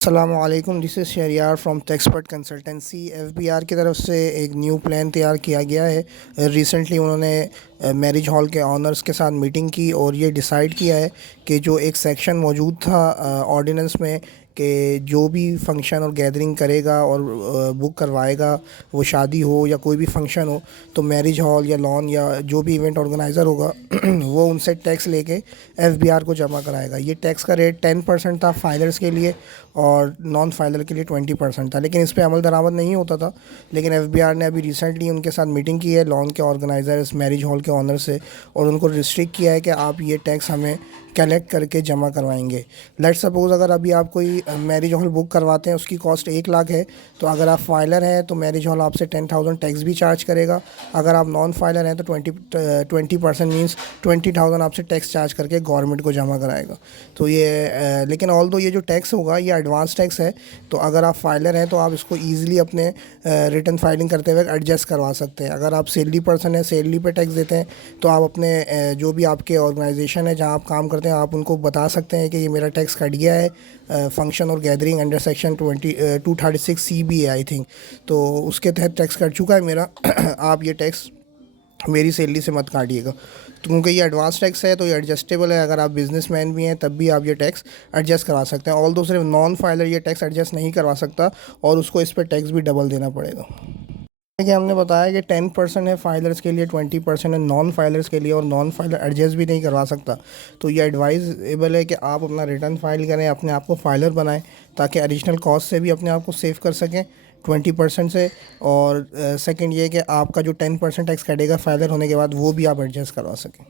अस्सलामुअलैकुम, this is Shahryar from Taxpert consultancy. FBR की तरफ से एक न्यू प्लान तैयार किया गया है। रिसेंटली उन्होंने मैरिज हॉल के ऑनर्स के साथ मीटिंग की और ये डिसाइड किया है कि जो एक सेक्शन मौजूद था ऑर्डिनेंस में कि जो भी फंक्शन और गैदरिंग करेगा और बुक करवाएगा, वो शादी हो या कोई भी फंक्शन हो, तो मैरिज हॉल या लॉन या जो भी इवेंट ऑर्गेनाइज़र होगा वो उनसे टैक्स लेके एफबीआर को जमा कराएगा। ये टैक्स का रेट 10% था फाइलर्स के लिए और नॉन फाइलर के लिए 20% था, लेकिन इस पे अमल दरामद नहीं होता था। लेकिन एफबीआर ने अभी रिसेंटली उनके साथ मीटिंग की है लॉन के ऑर्गेनाइजर्स मैरिज हॉल के ऑनर से, और उनको रिस्ट्रिक्ट किया है कि आप ये टैक्स हमें कलेक्ट करके जमा करवाएंगे। लेट सपोज़ अगर अभी आप कोई मैरिज हॉल बुक करवाते हैं, उसकी कॉस्ट 1 लाख है, तो अगर आप फाइलर हैं तो मैरिज हॉल आपसे 10,000 टैक्स भी चार्ज करेगा। अगर आप नॉन फाइलर हैं तो 20% मीन्स 20,000 आपसे टैक्स चार्ज करके गवर्नमेंट को जमा कराएगा। तो ये लेकिन ऑल दो ये जो टैक्स होगा ये एडवांस टैक्स है, तो अगर आप फाइलर हैं तो आप इसको ईज़िली अपने रिटर्न फाइलिंग करते हुए एडजस्ट करवा सकते हैं। अगर आप सैलरी पर्सन हैं, सैलरी पे टैक्स देते हैं, तो आप अपने जो भी आपके ऑर्गेनाइजेशन है जहाँ आप काम करते हैं, आप उनको बता सकते हैं कि ये मेरा टैक्स कट गया है फंक्शन और गैदरिंग अंडर सेक्शन 236 CB है आई थिंक, तो उसके तहत टैक्स कट चुका है मेरा आप ये टैक्स मेरी सैलरी से मत काटिएगा। तो क्योंकि ये एडवांस टैक्स है तो ये एडजस्टेबल है, अगर आप बिजनेसमैन भी हैं तब भी आप ये टैक्स एडजस्ट करवा सकते हैं। ऑल दो सिर्फ नॉन फाइलर ये टैक्स एडजस्ट नहीं करवा सकता और उसको इस पर टैक्स भी डबल देना पड़ेगा। देखिए, हमने बताया कि 10% है फाइलर्स के लिए, 20% है नॉन फाइलर्स के लिए, और नॉन फाइलर एडजस्ट भी नहीं करवा सकता। तो ये एडवाइजेबल है कि आप अपना रिटर्न फाइल करें, अपने आप को फाइलर बनाएं, ताकि एडिशनल कॉस्ट से भी अपने आप को सेव कर सकें 20% से। और सेकंड ये कि आपका जो 10% टैक्स कटेगा फाइलर होने के बाद वो भी आप एडजस्ट करवा सकें।